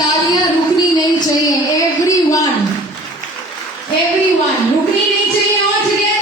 तालियां रुकनी नहीं चाहिए। एवरीवन रुकनी नहीं चाहिए। और टुगेदर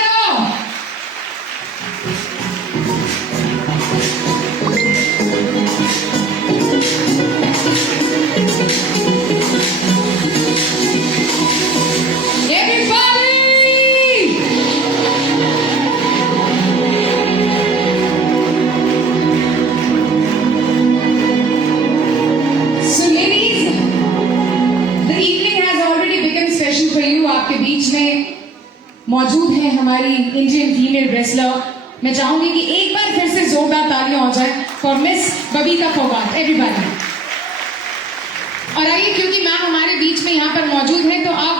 मौजूद है हमारी इंडियन फीमेल रेसलर। मैं चाहूंगी कि एक बार फिर से जोरदार तालियां हो जाए for miss Babita Phogat, everybody. और आइए, क्योंकि मैम हमारे बीच में यहाँ पर मौजूद है, तो आप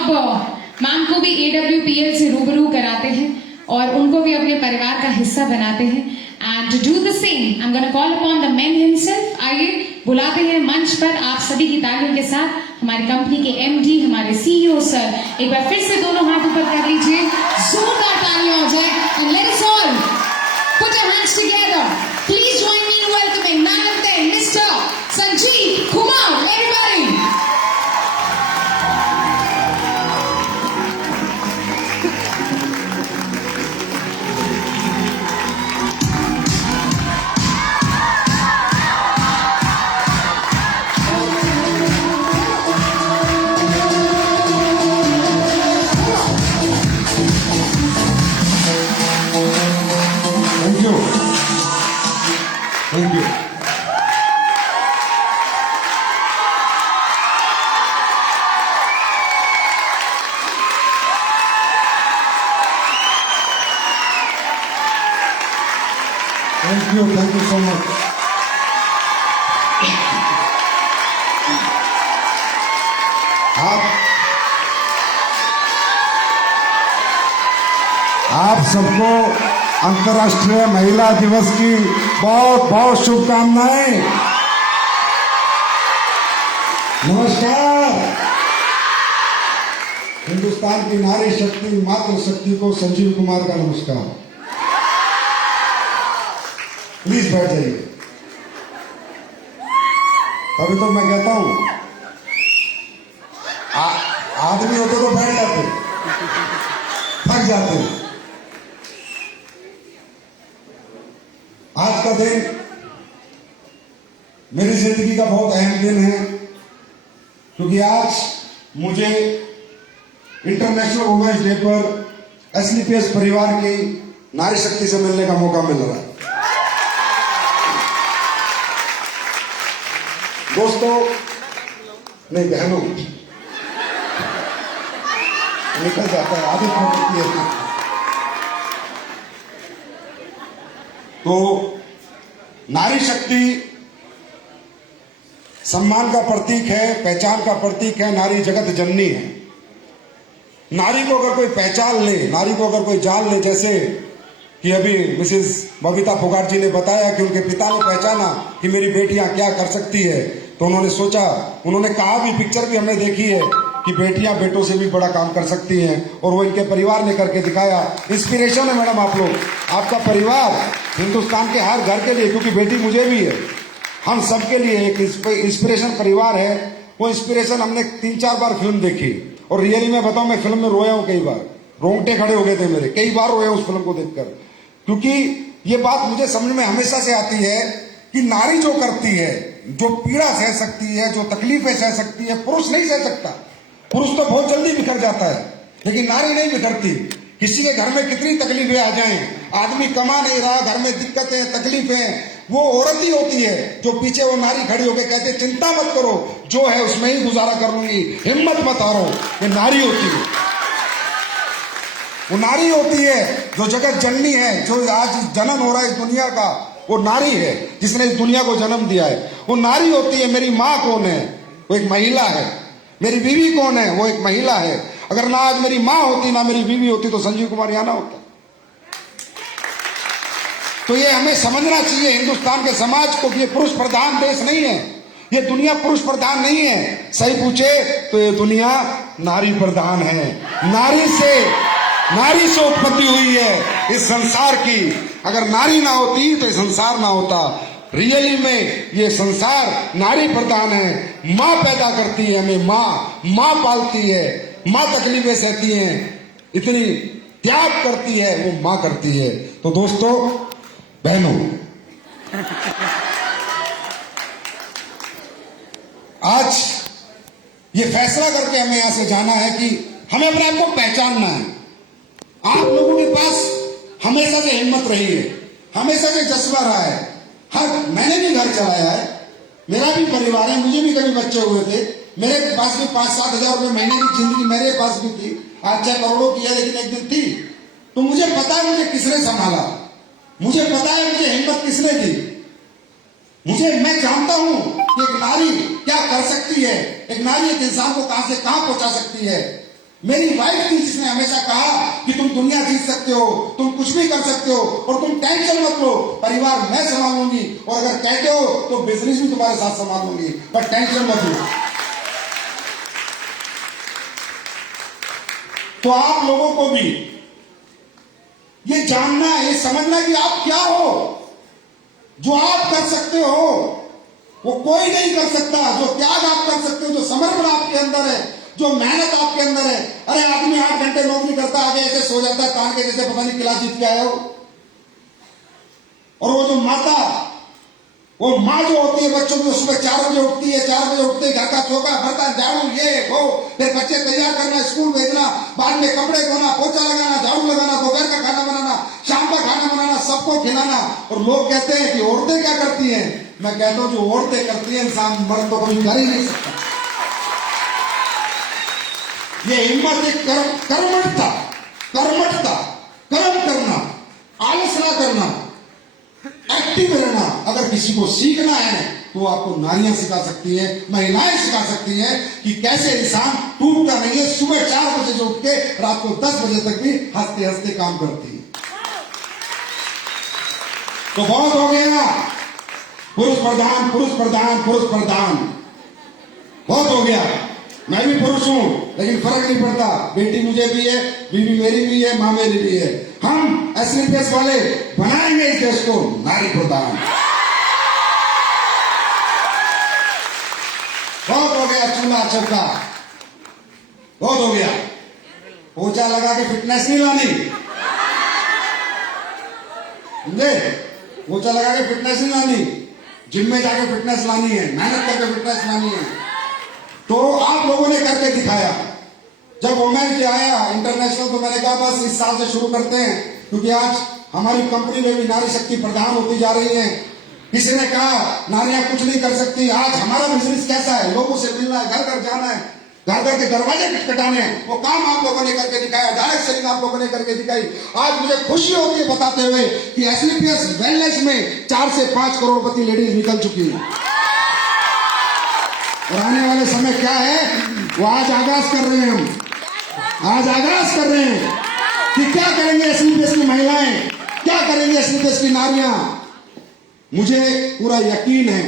मैम को भी AWPL से रूबरू कराते हैं और उनको भी अपने परिवार का हिस्सा बनाते हैं। And to do the same I am gonna call upon the man himself. आइए बुलाते हैं मंच पर आप सभी की तालियों के साथ हमारी कंपनी के MD, हमारे CEO सर। एक बार फिर से दोनों हाथ ऊपर कर लीजिए, जोरदार तालियां हो जाए। And let's all put our hands together. Please join me in welcoming none other than Mr. Sanjeev Kumar, everybody. Thank you. Thank you so much. आप सबको अंतर्राष्ट्रीय महिला दिवस की बहुत बहुत शुभकामनाएं। नमस्कार। हिंदुस्तान की नारी शक्ति, मातृ शक्ति को संजीव कुमार का नमस्कार। प्लीज बैठ जाइए। तभी तो मैं कहता हूं आदमी होते तो बैठ जाते, थक जाते। आज का दिन मेरी जिंदगी का बहुत अहम दिन है, क्योंकि आज मुझे इंटरनेशनल वुमेन्स डे पर SLPS परिवार की नारी शक्ति से मिलने का मौका मिल रहा है। दोस्तों, नहीं बहनों, निकल जाता है, आदत होती है। तो नारी शक्ति सम्मान का प्रतीक है, पहचान का प्रतीक है। नारी जगत जननी है। नारी को अगर कोई पहचान ले, नारी को अगर कोई जान ले, जैसे कि अभी मिसेस बबीता फोगाट जी ने बताया कि उनके पिता ने पहचाना कि मेरी बेटियां क्या कर सकती है, तो उन्होंने सोचा, उन्होंने कहा भी, पिक्चर भी हमने देखी है कि बेटियां बेटों से भी बड़ा काम कर सकती हैं, और वो इनके परिवार ने करके दिखाया। इंस्पिरेशन है मैडम आप लोग, आपका परिवार हिंदुस्तान के हर घर के लिए, क्योंकि बेटी मुझे भी है, हम सबके लिए एक इंस्पिरेशन परिवार है। वो इंस्पिरेशन हमने 3-4 बार फिल्म देखी, और रियली मैं बताऊं, मैं फिल्म में रोया हूं कई बार, रोंगटे खड़े हो गए थे मेरे, कई बार रोया उस फिल्म को देखकर। क्योंकि ये बात मुझे समझ में हमेशा से आती है कि नारी जो करती है, जो पीड़ा सह सकती है, जो तकलीफें सह सकती है, पुरुष नहीं सह सकता। पुरुष तो बहुत जल्दी बिखर जाता है, लेकिन नारी नहीं बिखरती। किसी के घर में कितनी तकलीफें आ जाएं, आदमी कमा नहीं रहा, घर में दिक्कतें, तकलीफें, वो औरत ही होती है जो पीछे वो नारी खड़ी होकर कहते, चिंता मत करो, जो है उसमें ही गुजारा कर लूंगी, हिम्मत मत हारो। ये नारी होती है। वो नारी होती है जो जगत जननी है, जो आज जन्म हो रहा है इस दुनिया का, वो नारी है जिसने इस दुनिया को जन्म दिया है। वो नारी होती है। मेरी माँ कौन है? वो एक महिला है। मेरी बीवी कौन है? वो एक महिला है। अगर ना आज मेरी माँ होती, ना मेरी बीवी होती, तो संजीव कुमार यहाँ ना होता। तो ये हमें समझना चाहिए हिंदुस्तान के समाज को कि ये पुरुष प्रधान देश नहीं है, ये दुनिया पुरुष प्रधान नहीं है। सही पूछे तो ये दुनिया नारी प्रधान है। नारी से उत्पत्ति हुई है इस संसार की। अगर नारी ना होती तो ये संसार ना होता। रियली में ये संसार नारी प्रधान है। माँ पैदा करती है हमें, माँ पालती है, माँ तकलीफें सहती है, इतनी त्याग करती है, वो माँ करती है। तो दोस्तों, बहनों, आज ये फैसला करके हमें यहां से जाना है कि हमें अपने आप को पहचानना है। आप लोगों के पास हमेशा से हिम्मत रही है, हमेशा से जज्बा रहा है। मैंने भी घर चलाया है, मेरा भी परिवार है, मुझे भी कभी बच्चे हुए थे, मेरे पास भी 5-7 हजार रुपए महीने की जिंदगी मेरे पास भी थी। आज चाहे करोड़ों की है, लेकिन एक दिन थी। तो मुझे पता है मुझे किसने संभाला, मुझे पता है मुझे हिम्मत किसने दी। मैं जानता हूं कि एक नारी क्या कर सकती है, एक नारी एक इंसान को कहां से कहां पहुंचा सकती है। मेरी वाइफ थी जिसने हमेशा कहा कि तुम दुनिया जीत सकते हो, तुम कुछ भी कर सकते हो और तुम टेंशन मत लो, परिवार मैं संभालूंगी, और अगर कहते हो तो बिजनेस भी तुम्हारे साथ संभालूंगी, पर टेंशन मत लो। तो आप लोगों को भी ये जानना है, ये समझना कि आप क्या हो। जो आप कर सकते हो वो कोई नहीं कर सकता। जो त्याग आप कर सकते हो, जो समर्पण आपके अंदर है, जो मेहनत आपके अंदर है। अरे आदमी 8 घंटे नौकरी करता, आगे ऐसे सो जाता है तान के जैसे पता नहीं क्लास जीत के आया हो। और वो जो वो माँ जो होती है बच्चों की, सुबह 4 बजे उठती है, 4 बजे उठते ही घर का चौका बर्तन झाड़ू ये वो, फिर बच्चे तैयार करना, स्कूल भेजना, बाद में कपड़े धोना, पोछा लगाना, झाड़ू लगाना, दोपहर का खाना बनाना, शाम का खाना बनाना, सबको खिलाना। और लोग कहते हैं कि औरतें क्या करती हैं। मैं कहता हूं जो औरतें करती हैं इंसान मर्द तो कभी कर ही नहीं सकता। ये हिम्मत एक कर्मठता, कर्म करना, आलस ना करना, एक्टिव रहना। अगर किसी को सीखना है तो आपको नारियां सिखा सकती है, महिलाएं सिखा सकती हैं कि कैसे इंसान टूटता नहीं है। सुबह 4 बजे से उठ के रात को 10 बजे तक भी हंसते हंसते काम करती है। तो बहुत हो गया पुरुष प्रधान, पुरुष प्रधान, पुरुष प्रधान, बहुत हो गया। मैं भी पुरुष हूं, लेकिन फर्क नहीं पड़ता। बेटी मुझे भी है, बीवी मेरी भी है, माँ मेरी भी है। हम एसलीपीएस वाले बनाएंगे इस देश को नारी प्रधान। बहुत हो गया चूल्हा चौका, बहुत हो गया। पोछा लगा के फिटनेस नहीं लानी, समझे? पोछा लगा के फिटनेस नहीं लानी, जिम में जाके फिटनेस लानी है, मेहनत करके फिटनेस लानी है। तो आप लोगों ने करके दिखाया। जब वुमेन्स डे आया इंटरनेशनल, तो मैंने कहा बस इस साल से शुरू करते हैं, क्योंकि आज हमारी कंपनी में भी नारी शक्ति प्रधान होती जा रही है। किसी ने कहा नारियां कुछ नहीं कर सकती। आज हमारा बिजनेस कैसा है, लोगों से मिलना है, घर घर जाना है, घर घर के दरवाजे खटखटाने हैं, वो काम आप लोगों ने करके दिखाया। डायरेक्ट सेलिंग आप लोगों ने करके दिखाई। आज मुझे खुशी होती है बताते हुए कि एसलीपीएस वेलनेस में 4 से 5 करोड़पति लेडीज निकल चुकी है। और आने वाले समय क्या है वो आज आगाज कर रहे हैं। हम आज आगाज कर रहे हैं कि क्या करेंगे एसलीपीएस की महिलाएं, क्या करेंगे एसलीपीएस की नारियां। मुझे पूरा यकीन है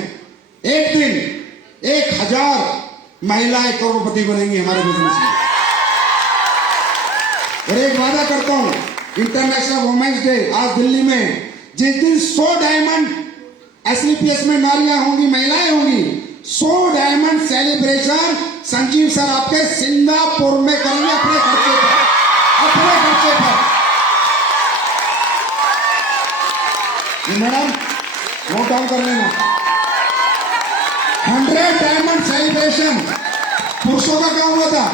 एक दिन 1000 महिलाएं करोड़पति बनेंगी हमारे बिजनेस में। और एक वादा करता हूं, इंटरनेशनल वुमेन्स डे आज दिल्ली में, जिस दिन 100 डायमंड एसलीपीएस में नारियां होंगी, महिलाएं होंगी, 100 डायमंड सेलिब्रेशन संजीव सर आपके सिंगापुर में करेंगे अपने खर्चे पर, अपने खर्चे पर। मैडम नोट डाउन कर लेना, 100 डायमंड सेलिब्रेशन। पुरुषों का क्या हुआ था,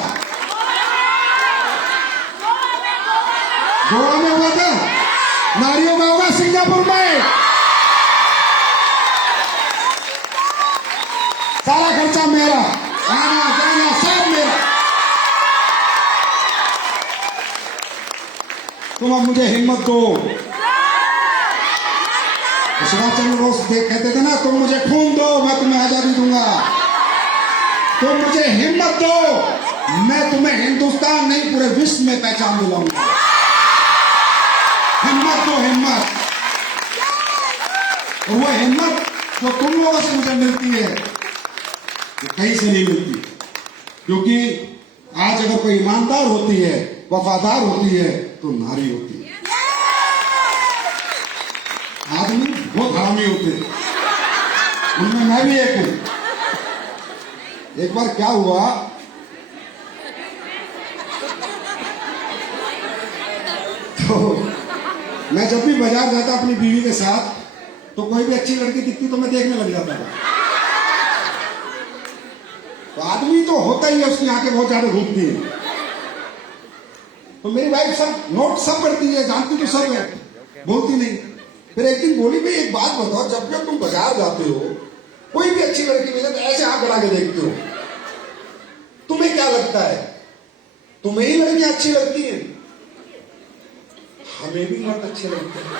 गोवा में हुआ था, नारियों का होगा सिंगापुर में। सारा खर्चा मेरा, आना जाना सब मेरा। तुम अब मुझे हिम्मत दो। सुभाष चंद्र बोस कहते थे ना, तुम मुझे खून दो मैं तुम्हें आजादी दूंगा। तुम मुझे हिम्मत दो, मैं तुम्हें हिंदुस्तान नहीं पूरे विश्व में पहचान दिलाऊंगा। हिम्मत दो, हिम्मत। और वो हिम्मत जो तुम लोगों से मुझे मिलती है वो कहीं से नहीं मिलती। क्योंकि आज अगर कोई ईमानदार होती है, वफादार होती है, तो नारी होती है। आदमी बहुत हरामी होते हैं, उनमें मैं भी एक हूं। एक बार क्या हुआ, तो मैं जब भी बाजार जाता अपनी बीवी के साथ, तो कोई भी अच्छी लड़की दिखती तो मैं देखने लग जाता था। तो आदमी तो होता ही है, उसकी आंखें बहुत ज्यादा घूमती है। तो मेरी वाइफ सब नोट सब करती है, जानती तो सब है, बोलती नहीं। फिर एक दिन बोली, भाई एक बात बताओ, जब जब तुम बाजार जाते हो, कोई भी अच्छी लड़की मिले तो ऐसे आंख बढ़ा के देखते हो, तुम्हें क्या लगता है, तुम्हें ही लड़कियां अच्छी लगती हैं? हमें भी मर्द अच्छे लगते हैं,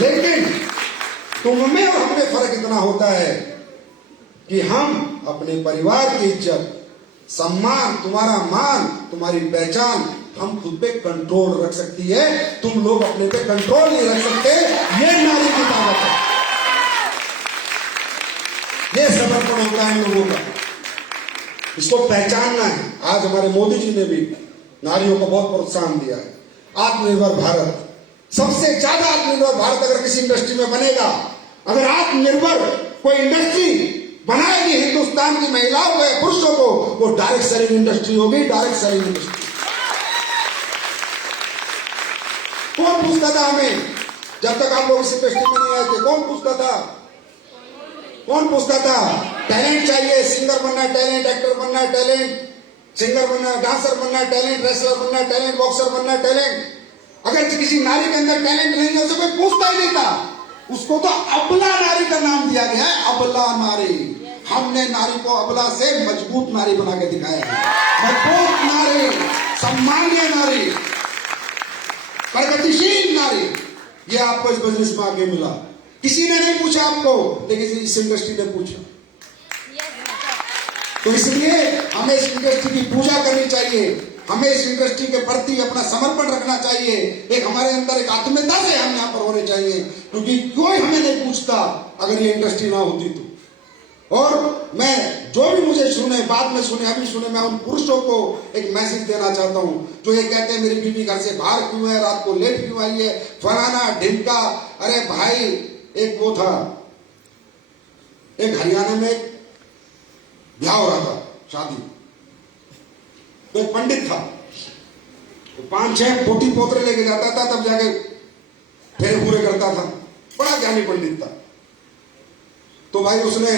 लेकिन तुम में और हमें फर्क इतना होता है कि हम अपने परिवार की इज्जत, सम्मान, तुम्हारा मान, तुम्हारी पहचान हम खुद पे कंट्रोल रख सकती है, तुम लोग अपने पे कंट्रोल नहीं रख सकते। ये नारी की ताकत है, ये समर्पण होता है इन लोगों का, इसको पहचानना है। आज हमारे मोदी जी ने भी नारियों को बहुत प्रोत्साहन दिया है। आत्मनिर्भर भारत, सबसे ज्यादा आत्मनिर्भर भारत अगर किसी इंडस्ट्री में बनेगा, अगर आत्मनिर्भर कोई इंडस्ट्री बनाएगी हिंदुस्तान की महिलाओं को, पुरुषों को, वो डायरेक्ट सेलिंग इंडस्ट्री होगी, डायरेक्ट सेलिंग इंडस्ट्री। कौन पूछता था हमें, जब तक आप लोग इस इंडस्ट्री में नहीं आए थे, कौन पूछता था? कौन पूछता था? टैलेंट चाहिए, सिंगर बनना है टैलेंट, एक्टर बनना है टैलेंट, सिंगर बनना है, डांसर बनना है टैलेंट, रेसलर बनना है टैलेंट, बॉक्सर बनना है टैलेंट। अगर किसी नारी के अंदर टैलेंट नहीं है, उसे कोई पूछता ही नहीं था। उसको तो अबला नारी का नाम दिया गया है, अबला नारी। हमने नारी को अबला से मजबूत नारी बना के दिखाया है, मजबूत नारी, सम्मानीय नारी, प्रगतिशील नारी। ये आपको इस बिजनेस में आगे मिला, किसी ने नहीं पूछा आपको, लेकिन इस इंडस्ट्री ने पूछा। तो इसलिए हमें इस इंडस्ट्री की पूजा करनी चाहिए, हमें इस इंडस्ट्री के प्रति अपना समर्पण रखना चाहिए। एक हमारे अंदर एक आत्मीयता से हम यहाँ पर होने चाहिए, क्योंकि कोई हमें नहीं पूछता अगर ये इंडस्ट्री ना होती तो। और मैं जो भी मुझे सुने, बाद में सुने, अभी सुने, मैं उन पुरुषों को एक मैसेज देना चाहता हूँ जो ये कहते हैं मेरी बीवी घर से बाहर क्यों है, रात को लेट क्यों आई है, फलाना ढिमका। अरे भाई, एक वो था, एक हरियाणा में एक ब्याह हो रहा था, शादी, तो एक पंडित था, तो 5-6 पोती पोतरे लेके जाता था, तब जाके फेरे पूरे करता था, बड़ा ज्ञानी पंडित था। तो भाई उसने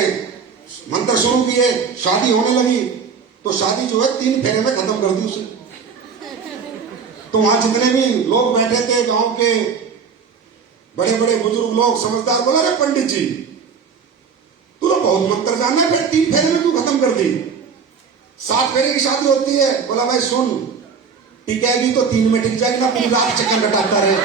मंत्र शुरू किए, शादी होने लगी, तो शादी जो है 3 फेरे में खत्म कर दी उसने। तो वहां जितने भी लोग बैठे थे, गांव के बड़े बड़े बुजुर्ग लोग, समझदार, बोला, अरे पंडित जी, तू तो बहुत मंत्र जाना है, फिर 3 फेरे में तू खत्म कर दी, 7 फेरे की शादी होती है। बोला, भाई सुन, टिकेगी तो 3 में टिक जाएगी ना, पूरी रात चक्कर लटाता रहे।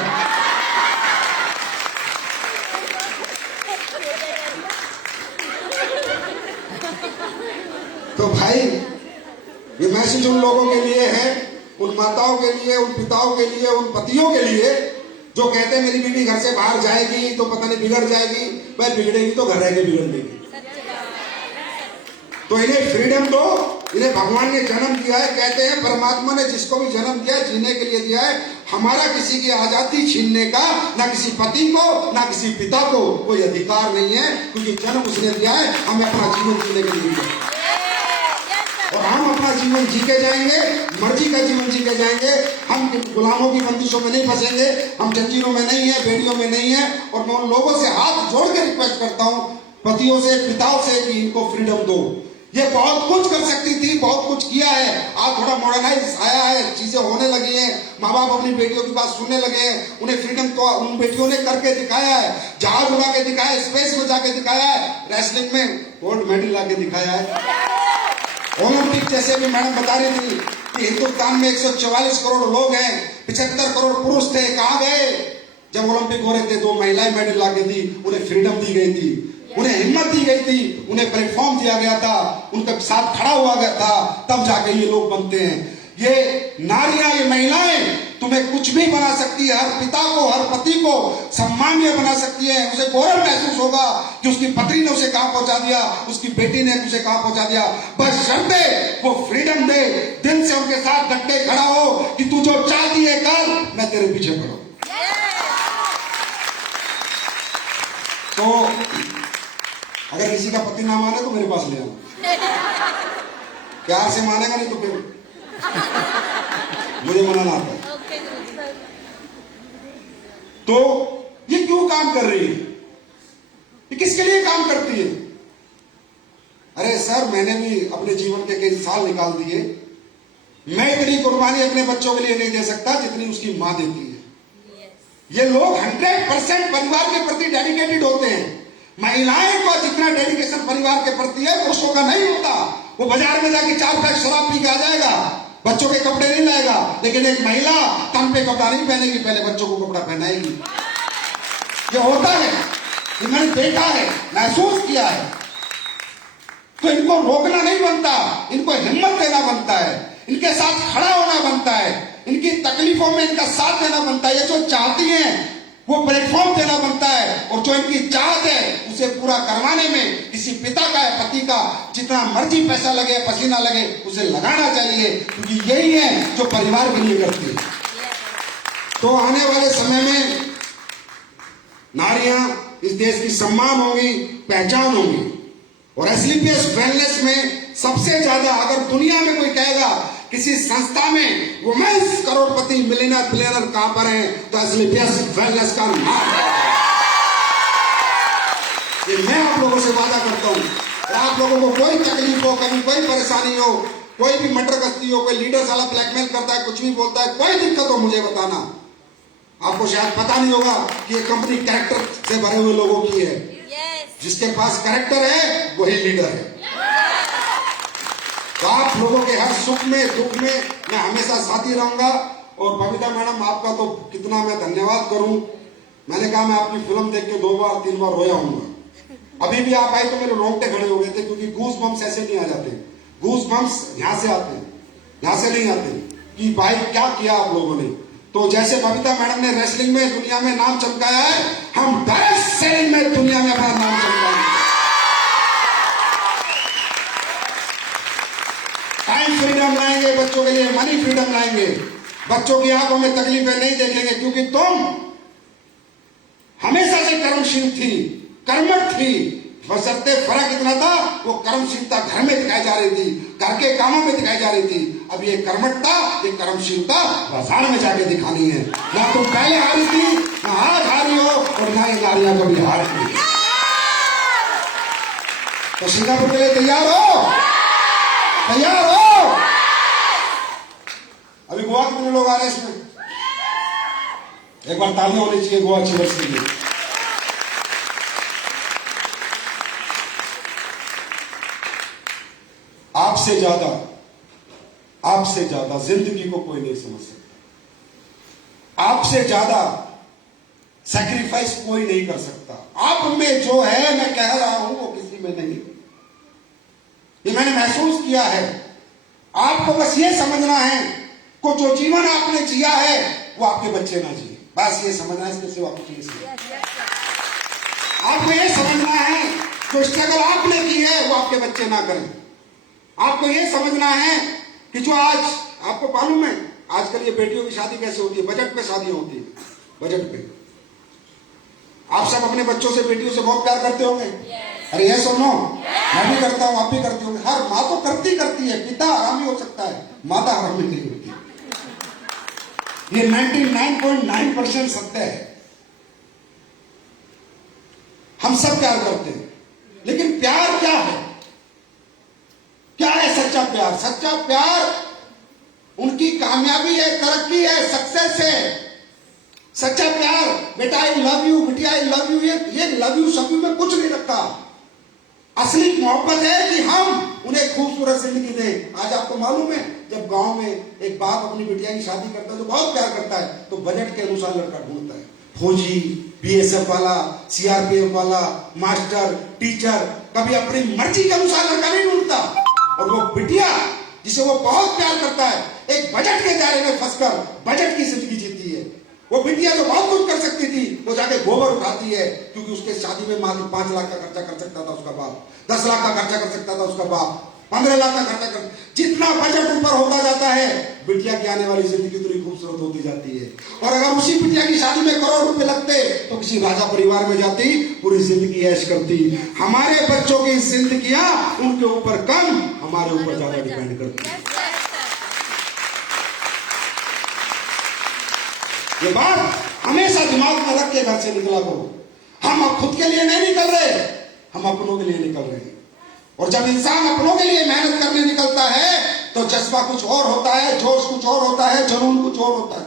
तो भाई, ये मैसेज उन लोगों के लिए है, उन माताओं के लिए, उन पिताओं के लिए, उन पतियों के लिए जो कहते हैं मेरी बीवी घर से बाहर जाएगी तो पता नहीं बिगड़ जाएगी। भाई बिगड़ेगी तो घर रह के बिगड़ देगी। तो इन्हें फ्रीडम दो, इन्हें भगवान ने जन्म दिया है। कहते हैं परमात्मा ने जिसको भी जन्म दिया है जीने के लिए दिया है। हमारा किसी की आजादी छीनने का ना किसी पति को ना किसी पिता को कोई अधिकार नहीं है, क्योंकि जन्म उसने दिया है, हमें अपना जीवन जीने के लिए दिया है। और हम अपना जीवन जी के जाएंगे, मर्जी का जीवन जी के जाएंगे। हम गुलामों की बंदिशों में नहीं फंसेंगे, हम जंजीरों में नहीं है, बेड़ियों में नहीं है। और मैं उन लोगों से हाथ जोड़ के रिक्वेस्ट करता हूँ, पतियों से, पिताओं से, कि इनको फ्रीडम दो। ये बहुत कुछ कर सकती थी, बहुत कुछ किया है, आज थोड़ा मॉडर्नाइज आया है, चीजें होने लगी हैं, माँ बाप अपनी बेटियों की बात सुनने लगे हैं। उन्हें फ्रीडम तो उन बेटियों ने करके दिखाया है, जहाज उड़ा के दिखाया है, स्पेस में जाके दिखाया है, रेसलिंग में गोल्ड मेडल ला के दिखाया है। ओलंपिक जैसे भी मैडम बता रही थी कि हिंदुस्तान में 144 करोड़ लोग हैं, 75 करोड़ पुरुष थे, कहाँ गए? जब ओलंपिक हो रहे थे 2 महिलाएं मेडल ला के दी, उन्हें फ्रीडम दी गई थी, उन्हें हिम्मत दी गई थी, उन्हें प्लेटफॉर्म दिया गया था, उनके साथ खड़ा हुआ गया था, तब जाके ये लोग बनते हैं। ये नारियां, ये महिलाएं तुम्हें कुछ भी बना सकती है। हर पिता को, हर पति को सम्मानीय बना सकती है। उसे गौरव महसूस होगा कि उसकी पत्नी ने उसे कहां पहुंचा दिया, उसकी बेटी ने उसे कहां पहुंचा दिया। बस शर्ते वो फ्रीडम दे, दिल से उनके साथ डटे खड़ा हो कि तू जो चाहती है कर, मैं तेरे पीछे खड़ा हूं। तो अगर किसी का पति ना माने तो मेरे पास ले आना, प्यार से मानेगा, नहीं तो फिर मुझे मनाना आता है। तो ये क्यों काम कर रही है, ये किसके लिए काम करती है? अरे सर, मैंने भी अपने जीवन के कई साल निकाल दिए, मैं इतनी कुर्बानी अपने बच्चों के लिए नहीं दे सकता जितनी उसकी मां देती है। ये लोग 100% परिवार के प्रति डेडिकेटेड होते हैं। महिलाएं को जितना डेडिकेशन परिवार के प्रति है पुरुषों का नहीं होता। वो बाजार में जाके 4 पैक शराब पी के आ जाएगा, बच्चों के कपड़े नहीं लाएगा, लेकिन एक महिला तन पे कपड़ा नहीं पहनेगी, पहले बच्चों को कपड़ा पहनाएगी। ये होता है, ये मैंने देखा है, महसूस किया है। तो इनको रोकना नहीं बनता, इनको हिम्मत देना बनता है, इनके साथ खड़ा होना बनता है, इनकी तकलीफों में इनका साथ देना बनता है। ये जो चाहती हैं वो प्लेटफॉर्म देना बनता है, और जो इनकी चाहत है उसे पूरा करवाने में किसी पिता का है, पति का जितना मर्जी पैसा लगे, पसीना लगे, उसे लगाना चाहिए, क्योंकि यही है जो परिवार के लिए करती है। तो आने वाले समय में नारियां इस देश की सम्मान होंगी, पहचान होंगी। और एसलीपीएस वेलनेस में सबसे ज्यादा अगर दुनिया में कोई कहेगा किसी संस्था में वुमेन्स करोड़पति मिलियनर बिलियनर कहां पर हैं, तो एसलीपीएस वेलनेस का नाम है। ये मैं आप लोगों से वादा करता हूं। और आप लोगों को कोई तकलीफ हो, कभी कोई परेशानी हो, कोई भी मटर गश्ती हो, कोई लीडर साला ब्लैकमेल करता है, कुछ भी बोलता है, कोई दिक्कत हो मुझे बताना। आपको शायद पता नहीं होगा कि ये कंपनी कैरेक्टर से भरे हुए लोगों की है। जिसके पास कैरेक्टर है वही लीडर है। तो आप लोगों के हर सुख में दुख में मैं हमेशा साथी रहूंगा। और बबीता मैडम, आपका तो कितना मैं धन्यवाद करूं। मैंने कहा मैं आपकी फिल्म देख के 2 बार 3 बार रोया हूंगा। अभी भी आप आए तो मेरे रोंगटे खड़े हो गए थे, क्योंकि गूस बम्स ऐसे नहीं आ जाते। गूस बम्स यहां से आते हैं, यहां से नहीं आते कि भाई क्या किया आप लोगों ने। तो जैसे बबीता मैडम ने रेसलिंग में दुनिया में नाम चमकाया है, हम डायरेक्ट सेलिंग में दुनिया में अपना नाम चमकाएंगे। टाइम फ्रीडम लाएंगे बच्चों के लिए, मनी फ्रीडम लाएंगे, बच्चों की आंखों में तकलीफें नहीं देखेंगे, क्योंकि तुम हमेशा से कर्मशील थी, कर्मठ थी। बशर्ते फर्क इतना था, वो कर्मशीलता घर में दिखाई जा रही थी, घर के कामों में दिखाई जा रही थी। अब ये कर्मठता, ये कर्मशीलता बाजार में जाके दिखानी है। ना तुम पहले हारी थी, ना आज हारी हो, और ना ये नारियां कभी हार थी। तो सिंगापुर के लिए तैयार हो? तैयार हो? अभी गोवा कितने लोग आ रहे हैं इसमें? एक बार तालियां होनी चाहिए गोवा चिवर्स के लिए। आपसे ज्यादा जिंदगी को कोई नहीं समझ सकता। आपसे ज्यादा सैक्रिफाइस कोई नहीं कर सकता। आप में जो है, मैं कह रहा हूं, वो किसी में नहीं। ये मैंने महसूस किया है। आपको बस ये समझना है को जो जीवन आपने जिया है वो आपके बच्चे ना जिए, बस ये समझना है। इसके सिवा कुछ नहीं। आपको ये समझना है जो स्ट्रगल आपने की है वो आपके बच्चे ना करें। आपको ये समझना है कि जो आज आपको मालूम है आजकल ये बेटियों की शादी कैसे होती है, बजट पे शादियां होती है, बजट पे। आप सब अपने बच्चों से, बेटियों से बहुत प्यार करते होंगे। अरे ये सुनो, मैं भी करता हूं, आप भी करते होंगे। हर माँ तो करती है, पिता हरामी हो सकता है, माता हरामी नहीं होती। ये 99.9% सत्य है। हम सब प्यार करते हैं, लेकिन प्यार क्या है? क्या है सच्चा प्यार? सच्चा प्यार उनकी कामयाबी है, तरक्की है, सक्सेस है। सच्चा प्यार बेटा आई लव यू, बिटिया आई लव यू, ये लव यू सब में कुछ नहीं रखा। असली मोहब्बत है कि हम उन्हें खूबसूरत जिंदगी दें। आज आपको मालूम है, जब गांव में एक बाप अपनी बिटिया की शादी करता है तो बहुत प्यार करता है, तो बजट के अनुसार लड़का ढूंढता है। फौजी, बीएसएफ वाला, सीआरपीएफ वाला, मास्टर, टीचर, कभी अपनी मर्जी के अनुसार लड़का नहीं ढूंढता। और वो बिटिया जिसे वो बहुत प्यार करता है, एक बजट के दायरे में फंसकर बजट की जिंदगी जीती है। वो बिटिया जो बहुत कुछ कर सकती थी, वो जाके गोबर उठाती है, क्योंकि उसके शादी में मात्र 5 लाख का खर्चा कर सकता था उसका बाप, 10 लाख का खर्चा कर सकता था उसका बाप, 15 लाख का खर्चा कर। जितना बजट ऊपर होता जाता है, बिटिया की आने वाली जिंदगी उतनी खूबसूरत खूबसूरत होती जाती है। और अगर उसी बिटिया की शादी में करोड़ रुपए लगते तो किसी राजा परिवार में जाती, पूरी जिंदगी ऐश करती। हमारे बच्चों की जिंदगियां उनके ऊपर कम, हमारे ऊपर ज्यादा डिपेंड करती है। ये बात हमेशा दिमाग में रख के घर से निकला करो। हम अब खुद के लिए नहीं निकल रहे, हम अपनों के लिए निकल रहे हैं। और जब इंसान अपनों के लिए मेहनत करने निकलता है तो जज्बा कुछ और होता है, जोश कुछ और होता है, जुनून कुछ और होता है।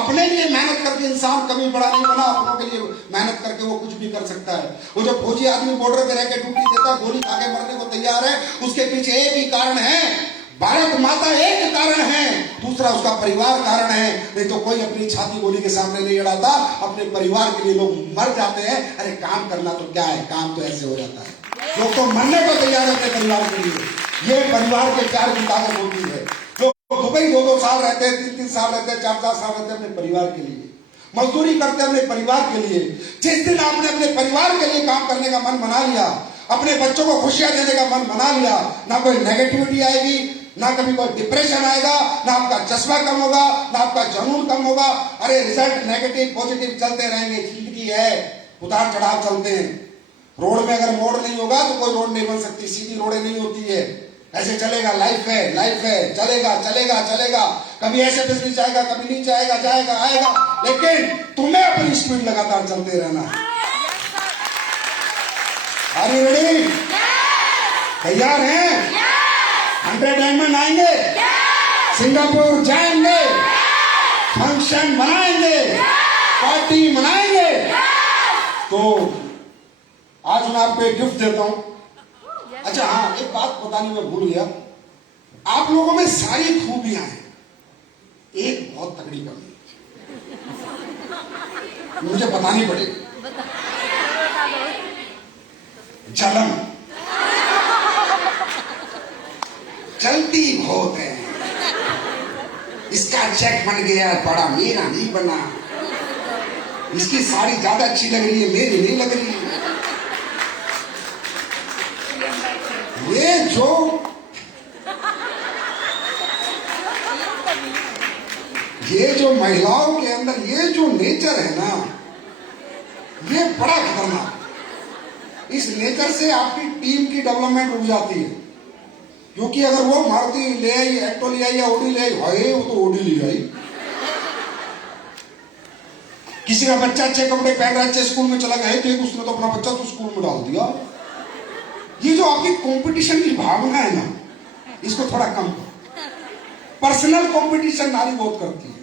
अपने लिए मेहनत करके इंसान कभी बड़ा नहीं बना, अपनों के लिए मेहनत करके वो कुछ भी कर सकता है। वो जो फौजी आदमी बॉर्डर पे रह के ड्यूटी देता, गोली खा के मरने को तैयार है, उसके पीछे एक ही कारण है, भारत माता एक कारण है, दूसरा उसका परिवार कारण है। नहीं तो कोई अपनी छाती गोली के सामने नहीं अड़ाता, अपने परिवार के लिए लोग मर जाते हैं। अरे काम करना तो क्या है, काम तो ऐसे हो जाता है। लोग तो मरने को तैयार है अपने परिवार के लिए। ये परिवार के प्यार की ताकत होती है। लोग दुबई 2-2 साल रहते हैं, 3-3 साल रहते हैं, 4-4 साल रहते हैं अपने परिवार के लिए, मजदूरी करते हैं अपने परिवार के लिए। जिस दिन आपने अपने परिवार के लिए काम करने का मन बना लिया, अपने बच्चों को खुशियां देने का मन बना लिया, ना कोई नेगेटिविटी आएगी, ना कभी कोई डिप्रेशन आएगा, ना आपका जज्बा कम होगा, ना आपका जुनून कम होगा। अरे रिजल्ट नेगेटिव पॉजिटिव चलते रहेंगे, जिंदगी है, उतार चढ़ाव चलते हैं। रोड में अगर मोड़ नहीं होगा तो कोई रोड नहीं बन सकती, सीधी रोडें नहीं होती है। ऐसे चलेगा, लाइफ है, चलेगा चलेगा चलेगा। कभी ऐसे बिजनेस जाएगा, कभी नीचे आएगा, जाएगा आएगा, लेकिन तुम्हें अपनी स्पीड लगातार चलते रहना है। Are you ready? तैयार हैं? 100 डायमंड आएंगे, सिंगापुर जाएंगे, फंक्शन मनाएंगे, पार्टी मनाएंगे। तो आज मैं आपको एक गिफ्ट देता हूं। अच्छा हाँ, एक बात बतानी मैं भूल गया, आप लोगों में सारी खूबियां हैं, एक बहुत तगड़ी कमी मुझे बतानी पड़ेगी, जलन। चलती बहुत है, इसका चेक बन गया बड़ा, मेरा नहीं बना, इसकी साड़ी ज्यादा अच्छी लग रही है, मेरी नहीं लग रही। ये जो महिलाओं के अंदर ये जो नेचर है ना, ये बड़ा खतरनाक। इस नेचर से आपकी टीम की डेवलपमेंट रुक जाती है, क्योंकि अगर वो मारुति ले आई, एक्टो ले आई या ओडी ले आई, हाय वो तो ओडी ले आई। किसी का बच्चा अच्छे कपड़े पहन रहा है, अच्छे स्कूल में चला गया है, तो उसने तो अपना बच्चा तो स्कूल में डाल दिया। ये जो आपकी कंपटीशन की भावना है ना, इसको थोड़ा कम करो। पर्सनल कंपटीशन नारी बहुत करती है।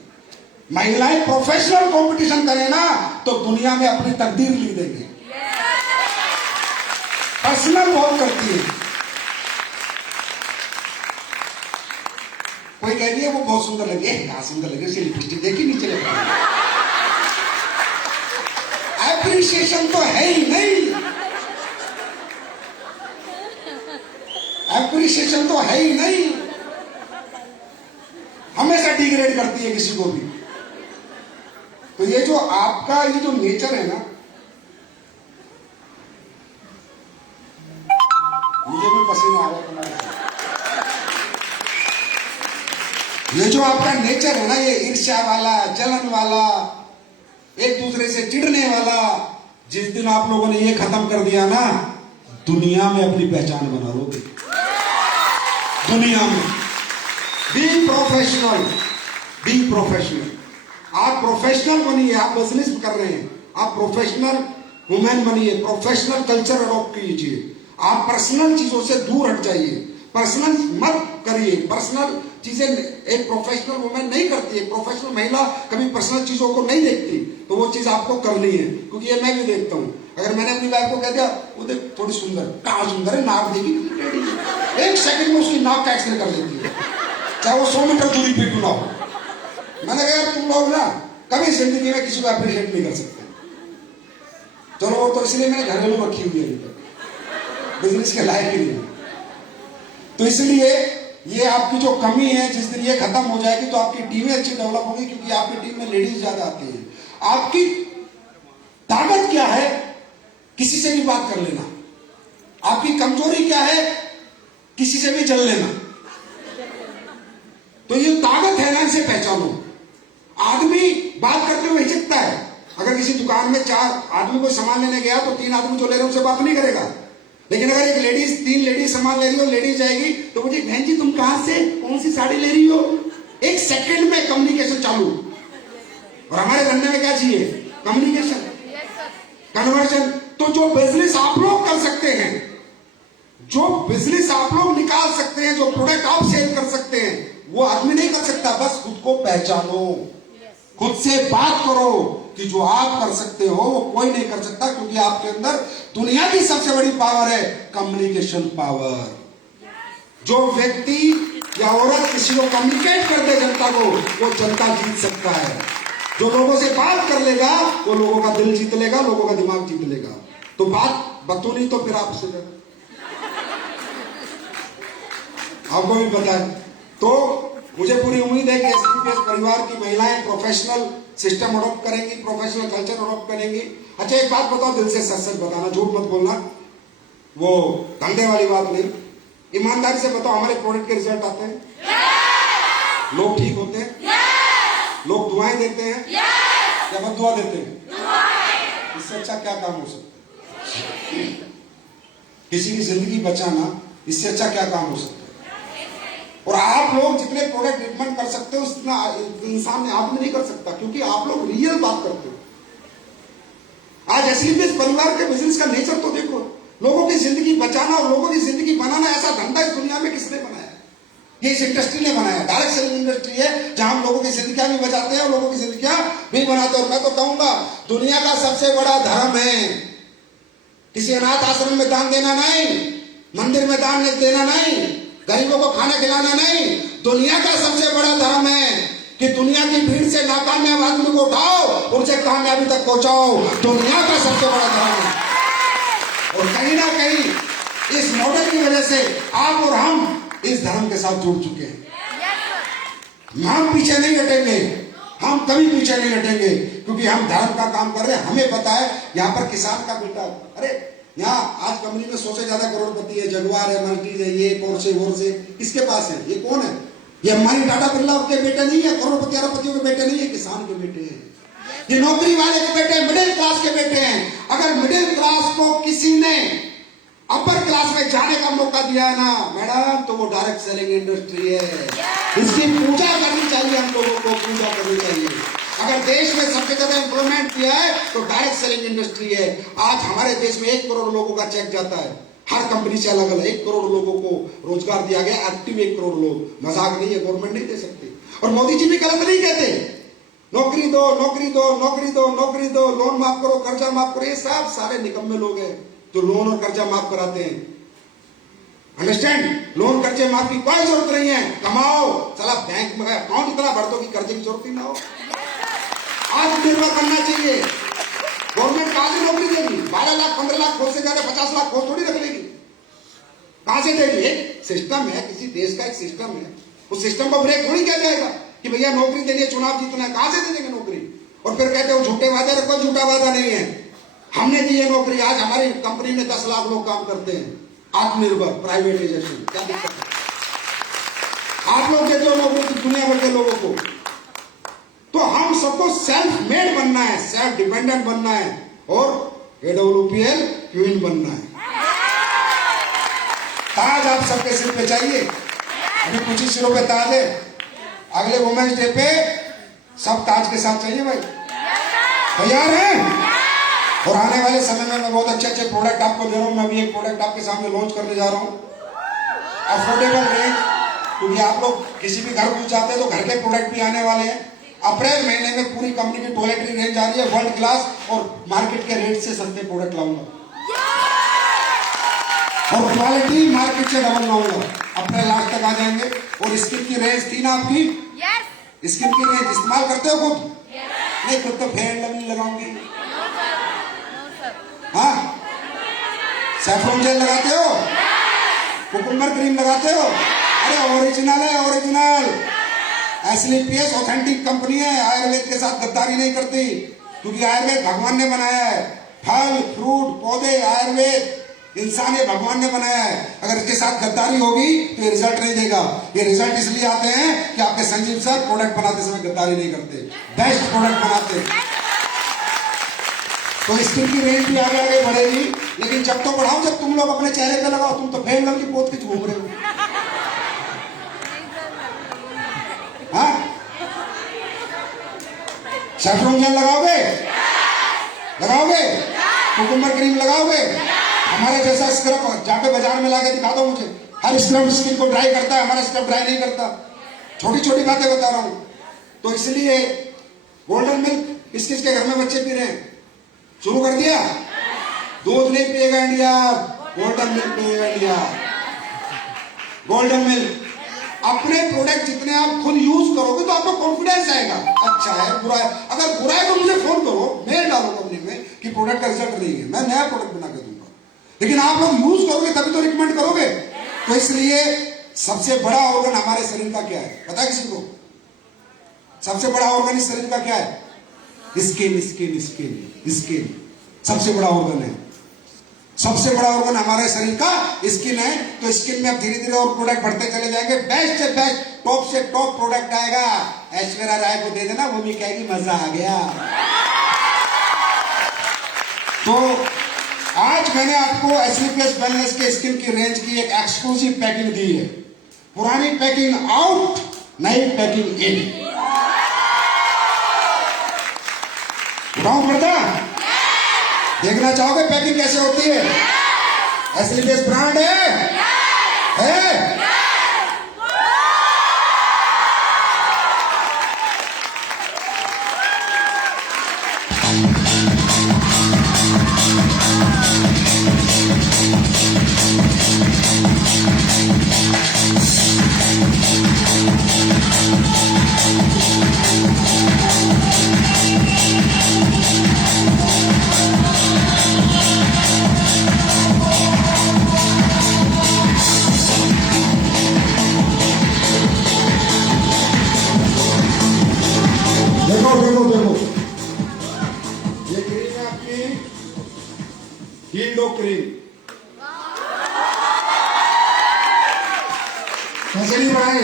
महिलाएं प्रोफेशनल कंपटीशन करें ना तो दुनिया में अपनी तकदीर लिख देंगे। पर्सनल बहुत करती है। कोई कह रही है वो बहुत सुंदर लगे, कहां सुंदर लगे, उसकी लिपस्टिक देखी नीचे लगा। एप्रिसिएशन तो है ही नहीं, एप्रिसिएशन तो है ही नहीं, हमेशा डिग्रेड करती है किसी को भी। तो ये जो आपका ये जो नेचर है ना, मुझे भी पसीना आ रहा है तुम्हारे। ये जो आपका नेचर है ना, ये ईर्ष्या वाला, जलन वाला, एक दूसरे से चिढ़ने वाला, जिस दिन आप लोगों ने ये खत्म कर दिया ना, दुनिया में अपनी पहचान बना लोगे। दुनिया में बी प्रोफेशनल, बी प्रोफेशनल। आप प्रोफेशनल बनिए, आप बिजनेस कर रहे हैं, आप प्रोफेशनल वुमेन बनिए, प्रोफेशनल कल्चर अडॉप्ट कीजिए। आप पर्सनल चीजों से दूर हट जाइए, पर्सनल मत करिए। पर्सनल चीजें एक प्रोफेशनल वुमेन नहीं करती है, प्रोफेशनल महिला कभी पर्सनल चीजों को नहीं देखती, तो वो चीज आपको करनी है। क्योंकि ये मैं भी देखता हूँ, अगर मैंने अपनी वाइफ को कह दिया वो देख थोड़ी सुंदर, कहाँ सुंदर है, नाक देखी, एक सेकंड में उसकी नाक का एक्सरे कर लेती है, चाहे वो 100 मीटर दूरी पे क्यों ना हो। मैंने कहा यार तुम लोग ना कभी जिंदगी में किसी को अप्रिशिएट नहीं कर सकते। चलो वो तो इसलिए मैंने घरेलू रखी हुई है, बिजनेस के लायक ही नहीं। तो इसलिए ये आपकी जो कमी है, जिस दिन ये खत्म हो जाएगी तो आपकी टीमें अच्छी डेवलप होगी, क्योंकि आपकी टीम में लेडीज ज्यादा आती हैं। आपकी ताकत क्या है, किसी से भी बात कर लेना। आपकी कमजोरी क्या है, किसी से भी चल लेना। तो ये ताकत है ना, इसे पहचानो। बात करते हुए हिचकता है। अगर किसी दुकान में 4 आदमी कोई सामान लेने गया तो 3 आदमी जो ले रहे हैं उनसे बात नहीं करेगा। लेकिन अगर एक लेडीज 3 लेडीज सामान ले रही हो, लेडीज जाएगी तो मुझे बहन जी तुम कहां से कौन सी साड़ी ले रही हो, 1 सेकंड में कम्युनिकेशन चालू। और हमारे धंधे में क्या चाहिए? Communication, conversion. तो जो बिजनेस आप लोग कर सकते हैं, जो बिजनेस आप लोग निकाल सकते हैं, जो प्रोडक्ट आप सेल कर सकते हैं, वो आदमी नहीं कर सकता। बस खुद को पहचानो, खुद से बात करो कि जो आप कर सकते हो वो कोई नहीं कर सकता, क्योंकि आपके अंदर दुनिया की सबसे बड़ी पावर है कम्युनिकेशन पावर। जो व्यक्ति या औरत किसी को कम्युनिकेट कर दे जनता को, वो जनता जीत सकता है। जो लोगों से बात कर लेगा वो लोगों का दिल जीत लेगा, लोगों का दिमाग जीत लेगा। तो बात बतूनी तो फिर आपसे आपको भी पता है। तो मुझे पूरी उम्मीद है कि एसपीपीएस परिवार की महिलाएं प्रोफेशनल सिस्टम अडॉप्ट करेंगी, प्रोफेशनल कल्चर अडॉप्ट करेंगी। अच्छा एक बात बताओ, दिल से सच सच बताना, झूठ मत बोलना, वो धंधे वाली बात नहीं। ईमानदारी से बताओ, हमारे प्रोडक्ट के रिजल्ट आते हैं? लोग ठीक होते हैं? लोग दुआएं देते हैं या बददुआ देते हैं? इससे अच्छा क्या काम हो सकता है? किसी की जिंदगी बचाना, इससे अच्छा क्या काम हो सकता है? और आप लोग जितने प्रोडक्ट ट्रीटमेंट कर सकते हो उतना इंसान ने आदमी नहीं कर सकता, क्योंकि आप लोग रियल बात करते हो। आज एसपीपीएस परिवार के बिजनेस का नेचर तो देखो, लोगों की जिंदगी बचाना और लोगों की जिंदगी बनाना, ऐसा धंधा इस दुनिया में किसने बनाया? ये इस इंडस्ट्री ने बनाया। डायरेक्ट सेलिंग इंडस्ट्री है, जहां हम लोगों की जिंदगी भी बचाते हैं और लोगों की जिंदगी भी बनाते हैं। और मैं तो कहूंगा दुनिया का सबसे बड़ा धर्म है किसी अनाथ आश्रम में दान देना नहीं, मंदिर में दान देना नहीं, गरीबों को खाना खिलाना नहीं। दुनिया का सबसे बड़ा धर्म है कि दुनिया की भीड़ से नाकामयाब आदमी को उठाओ, उनसे कामयाबी तक पहुंचाओ। दुनिया का सबसे बड़ा धर्म है। और कहीं ना कहीं इस मॉडल की वजह से आप और हम इस धर्म के साथ जुड़ चुके हैं। हम पीछे नहीं हटेंगे, हम कभी पीछे नहीं हटेंगे, क्योंकि हम धर्म का काम कर रहे हैं। हमें पता है यहाँ पर किसान का बेटा, अरे यहाँ आज कंपनी में 100 से ज्यादा करोड़पति है, जगुआर है, मर्सिडीज है, ये पोर्शे वोर्शे, किसके पास है? ये कौन है? ये अंबानी टाटा बिरला के बेटे नहीं है, करोड़पति अरबपतियों के बेटे नहीं है, किसान के बेटे हैं। ये नौकरी वाले के बेटे, मिडिल क्लास के बेटे हैं। अगर मिडिल क्लास को किसी ने अपर क्लास में जाने का मौका दिया है ना मैडम, तो वो डायरेक्ट सेलिंग इंडस्ट्री है। इसकी पूजा करनी चाहिए, हम लोगों को पूजा करनी चाहिए। अगर देश में सबसे ज्यादा एम्प्लॉयमेंट किया है तो डायरेक्ट सेलिंग इंडस्ट्री है। आज हमारे देश में 1 करोड़ लोगों का चेक जाता है, हर कंपनी से अलग अलग 1 करोड़ लोगों को रोजगार दिया गया, एक्टिव 1 करोड़ लोग। मजाक नहीं है, गवर्नमेंट नहीं दे सकती। और मोदी जी भी गलत नहीं कहते, नौकरी दो, नौकरी दो, नौकरी दो, नौकरी दो, लोन माफ करो, कर्जा माफ करो। ये सब सारे निकम्मे लोग हैं जो लोन और कर्जा माफ कराते हैं। अंडरस्टैंड? लोन कर्जे माफ की कोई जरूरत नहीं है। कमाओ, चला बैंक में अकाउंट इतना भर दो कि कर्जे की जरूरत ही ना हो। आत्मनिर्भर करना चाहिए। गवर्नमेंट कहां से नौकरी देगी? 12 लाख 15 लाख खोज से ज्यादा 50 लाख खोज थोड़ी रख लेगी। कहां से देगी? एक सिस्टम है, किसी देश का एक सिस्टम है, उस सिस्टम को ब्रेक थोड़ी किया जाएगा कि भैया नौकरी देनी है, चुनाव जीतना है। कहां से दे देंगे नौकरी? और फिर कहते हो झूठे वादे। कोई झूठा वादा नहीं है, हमने दी है नौकरी। आज हमारी कंपनी में 10 लाख लोग काम करते हैं। आत्मनिर्भर प्राइवेटाइजेशन, क्या दिक्कत है? आप लोग देते हो नौकरी दुनिया भर के लोगों को। तो हम सबको सेल्फ मेड बनना है, सेल्फ डिपेंडेंट बनना है और एडब्ल्यूपीएल क्वीन बनना है। ताज आप सबके सिर पे चाहिए। अभी कुछ ही सिरों पे ताज है, अगले वुमेन्स डे पे सब ताज के साथ चाहिए भाई। तैयार हैं? और आने वाले समय में मैं बहुत अच्छे अच्छे प्रोडक्ट आपको दे रहा हूं। मैं भी एक प्रोडक्ट आपके सामने लॉन्च करने जा रहा हूं, अफोर्डेबल रेंज, क्योंकि आप लोग किसी भी घर घुस जाते हैं तो घर के प्रोडक्ट भी आने वाले हैं। अप्रैल महीने में पूरी कंपनी की टॉयलेटरी रेंज आ रही है, वर्ल्ड क्लास, और मार्केट के रेट से सस्ते प्रोडक्ट लाऊंगा और क्वालिटी मार्केट से डबल लाऊंगा। अप्रैल लास्ट तक आ जाएंगे। और स्किन की रेंज थी ना आपकी, स्किन की रेंज इस्तेमाल करते हो खुद? नहीं, खुद तो फेयर लवली लगाऊंगी। हाँ, सैफरन जेल लगाते हो, कुकुम्बर क्रीम लगाते हो? अरे ओरिजिनल है, ओरिजिनल। एसपीपीएस ऑथेंटिक कंपनी है, आयुर्वेद के साथ गद्दारी नहीं करती, क्योंकि आयुर्वेद भगवान ने बनाया है। फल फ्रूट पौधे आयुर्वेद इंसान ये भगवान ने बनाया है, अगर इसके साथ गद्दारी होगी तो ये रिजल्ट नहीं देगा। ये रिजल्ट इसलिए आते हैं कि आपके संजीव सर प्रोडक्ट बनाते समय गद्दारी नहीं करते, बेस्ट प्रोडक्ट बनाते। तो स्किन की रेंज भी आगे आगे बढ़ेगी, लेकिन जब तो बढ़ाओ जब तुम लोग अपने चेहरे पे लगाओ। तुम तो फेंगल की पोत के घूम रहे हो। हाँ, सैफरन जेल लगाओगे, लगाओगे, कुकुम्बर क्रीम लगाओगे, हमारे जैसा स्क्रब जाके बाजार में लाके दिखा दो मुझे। हर स्क्रब स्किन को ड्राई करता है, हमारा स्क्रब ड्राई नहीं करता। छोटी छोटी बातें बता रहा हूं। तो इसलिए गोल्डन मिल्क किस किस के घर में बच्चे पी रहे हैं? शुरू कर दिया? दूध नहीं पिएगा इंडिया, गोल्डन मिल्क पिएगा इंडिया। गोल्डन मिल्क अपने प्रोडक्ट जितने आप खुद यूज करोगे तो आपको कॉन्फिडेंस आएगा। अच्छा है, बुरा है, अगर बुरा है तो मुझे फोन करो, मेल डालो कंपनी में कि प्रोडक्ट का रिजल्ट नहीं है, मैं नया प्रोडक्ट बना के दूंगा। लेकिन आप लोग यूज करोगे तभी तो रिकमेंड करोगे। तो इसलिए सबसे बड़ा ऑर्गन हमारे शरीर का क्या है पता है किसी को? सबसे बड़ा ऑर्गन इस शरीर का क्या है? स्किन, स्किन, स्किन, स्किन सबसे बड़ा ऑर्गन है। सबसे बड़ा ऑर्गन हमारे शरीर का स्किन है। तो स्किन में अब धीरे धीरे और प्रोडक्ट बढ़ते चले जाएंगे। बेस्ट से बेस्ट, टॉप से टॉप प्रोडक्ट आएगा। ऐश्वर्या राय को दे देना, वो भी कहेगी मजा आ गया। तो आज मैंने आपको एसलीपीएस वेलनेस के स्किन की रेंज की एक एक्सक्लूसिव पैकिंग दी है। पुरानी पैकिंग आउट, नई पैकिंग इन। बताऊं पड़ता? देखना चाहोगे पैकिंग कैसे होती है? एसलीपीएस ब्रांड है? देखो देखो देखो, ये क्रीम है आपकी हील्डो क्रीम। पैसे नहीं बढ़ाए,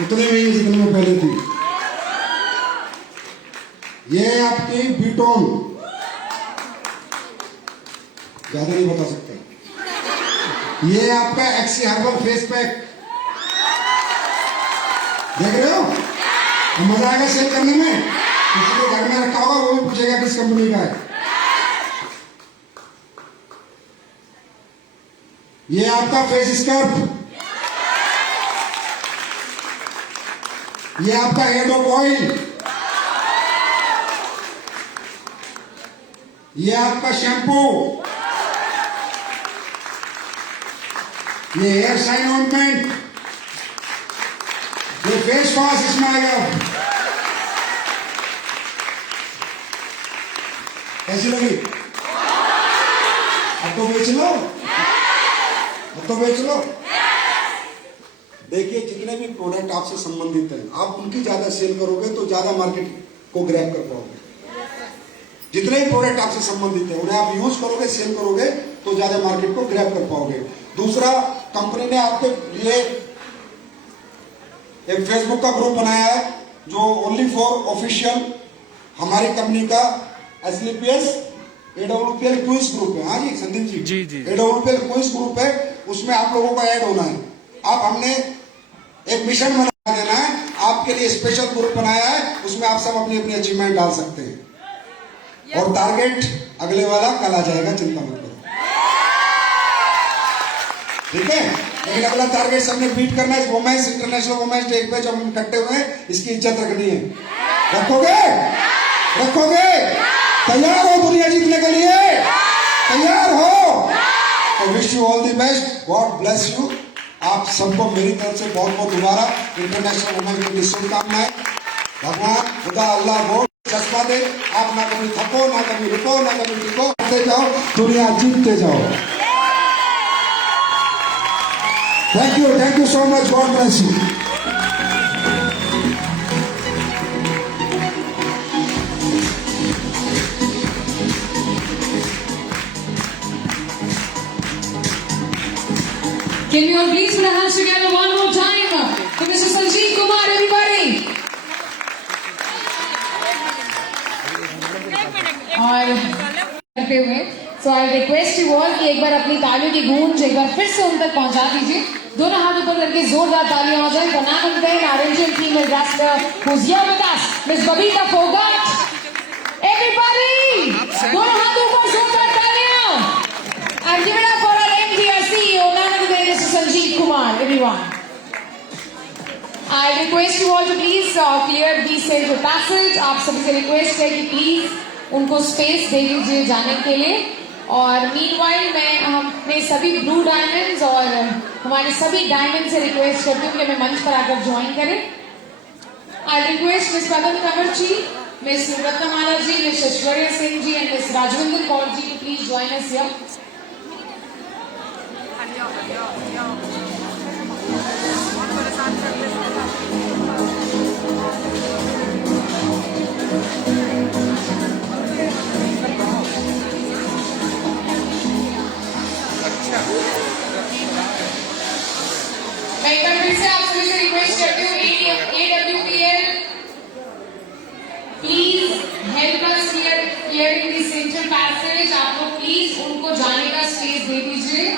उतने महीने जितने में पहले थी। ये है आपकी बीटोन, ज्यादा नहीं बता सकते। ये आपका एक्सी हर्बल फेस पैक, देख रहे हो? मजा आएगा सेल करने में। किसी के घर में रखा होगा वो भी पूछेगा किस कंपनी का है। ये आपका फेस स्क्रब, ये आपका हेड ऑफ ऑयल, ये आपका शैम्पू, ये हेयर शाइन ऑइंटमेंट, ये फेस वॉश इसमें आएगा। कैसी लगी? अब तो बेच लो, अब तो बेच लो। देखिए जितने भी प्रोडक्ट आपसे संबंधित हैं, आप उनकी ज्यादा सेल करोगे तो ज्यादा मार्केट को ग्रैब कर पाओगे। जितने भी प्रोडक्ट आपसे संबंधित हैं उन्हें आप यूज करोगे, सेल करोगे तो ज्यादा मार्केट को ग्रैब कर पाओगे। दूसरा, कंपनी ने आपके लिए एक फेसबुक का ग्रुप बनाया है जो ओनली फॉर ऑफिशियल हमारी कंपनी का एसलीपीएस एडब्ल्यूपीएल क्विज ग्रुप है। हाँ जी Sandeep ji, AWPL quiz group है, उसमें आप लोगों का ऐड होना है। आप हमने एक मिशन बना देना है, आपके लिए स्पेशल ग्रुप बनाया है, उसमें आप सब अपनी अपनी अचीवमेंट डाल सकते हैं। और टारगेट अगले वाला कल आ जाएगा, चिंता मत करो, ठीक है? लेकिन अगला टारगेट सबने बीट करना है। वुमेन्स इंटरनेशनल वुमेन्स डे पे जब हम इकट्ठे हुए हैं, इसकी इज्जत रखनी है। रखोगे? रखोगे? तैयार हो दुनिया जीतने के लिए? तैयार हो? तो wish you all the best, God bless you. आप सबको मेरी तरफ से बहुत बहुत दोबारा इंटरनेशनल वुमेन्स डे की शुभकामनाएं। भगवान खुदा अल्लाह गॉड चश्मा दे, आप ना कभी थको, ना कभी रुको, ना कभी टिको, करते जाओ, दुनिया जीतते जाओ। Thank you so much. God bless you. Can we all please put our hands together one more time for Mr. Sanjeev Kumar, everybody? और करते हुए सो आई रिक्वेस्ट यू ऑल कि एक बार अपनी तालियों की गूंज एक बार फिर से उन तक पहुंचा दीजिए. दोनों हाथ ऊपर करके जोरदार तालियां हो जाए. For now and then our Indian female wrestler who's here with us, Miss Babita Phogat. Everybody, दोनों हाथ ऊपर, जोरदार तालियां. And give it up for our MD CEO, none other than Mr. Sanjeev Kumar. Everyone. I request you all to please clear the central passage. आप सभी से request है कि प्लीज उनको स्पेस दे दीजिए जाने के लिए. और मीनवाइल मैं अपने सभी ब्लू डायमंड्स और हमारे सभी डायमंड से रिक्वेस्ट करती हूँ कि हमें मंच पर आकर ज्वाइन करें. I request miss Pawan Kanwar ji, miss Ratnamala ji, miss Aishwarya Singh ji and miss Rajvinder Kaur ji to please join us here. मैं एक बार फिर से आप सभी से रिक्वेस्ट करती हूँ AWPL please help us clearing the central passage. आप लोग प्लीज उनको जाने का स्पेस दे दीजिए.